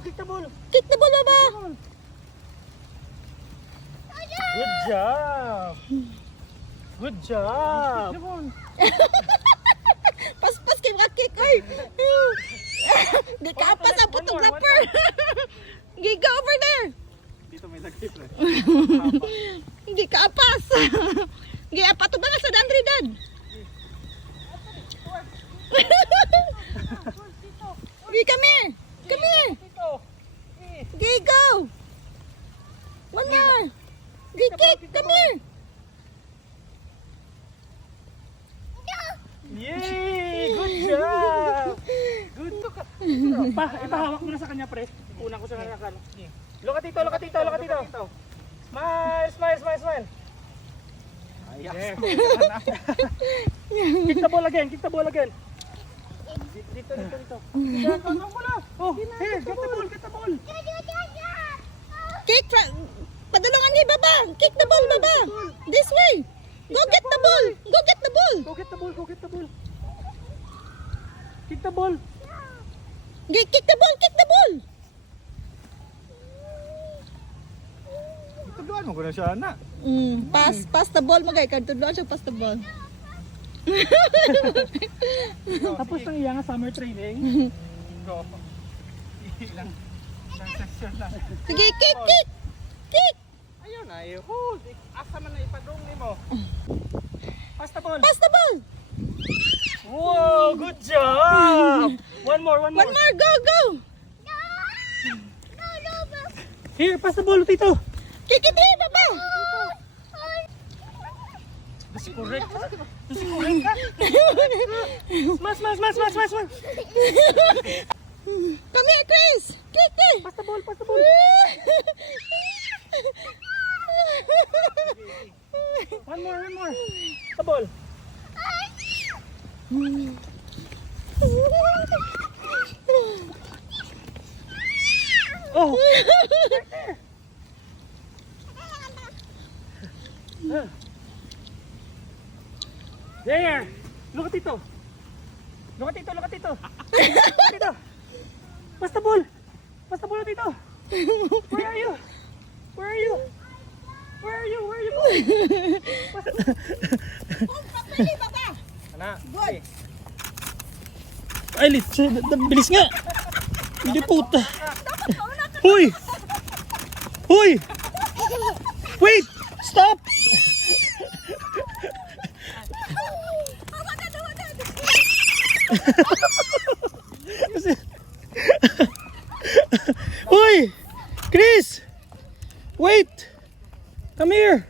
kick the ball. Kick the ball, Baba. Good job. Good job. Pas-pas kay mga kick, oy. Di ka apas ang photographer. Giga over there. Dito may nag-tip eh. Hindi ka apas. Gi apato ba nga sa Dandri dad? Gi come here. Come here. Gi go. One more. Gi kick. Come here. Yay! Good job! Good to ka. Ipahawak mo na sa kanya, pre. Una ko sa kanya. Look at dito, look at dito, look at dito. Smile, smile, smile, smile. Yes. Kick the ball again, kick the ball again. Dito. Ano mo na? Oh, here, get the ball, get the ball. Kick. Padulungan ni Baba. Kick the ball, Baba. This way. Go get the ball. Go get the ball. Go get the ball, go get the ball. Kick the ball. Kick the ball. Kick the ball. Tudloan mo ko na siya, anak. Pass the ball mo guys. Tudloan siya pass the ball. Tapos ng iya nga summer training. Ilang session na. Sige, kick. Kick. Ayun na, hold. Asa man na ipadong ni mo. Pass the ball. Pass the ball. Wow, good job. One more. One more. Go. Here, pass the ball, Tito. Kick it here, Baba. This is correct. Smash. Come here, Chris. Kick it. Pass the ball. One more. The ball. Oh. There. Look at Tito. Tito. Pass the ball, Tito. Where are you? Properly, Baba. Anak. Good. Ay, bilis nga. Hindi puta. Hoy! Wait! Stop! Hoy! Chris! Wait! Come here!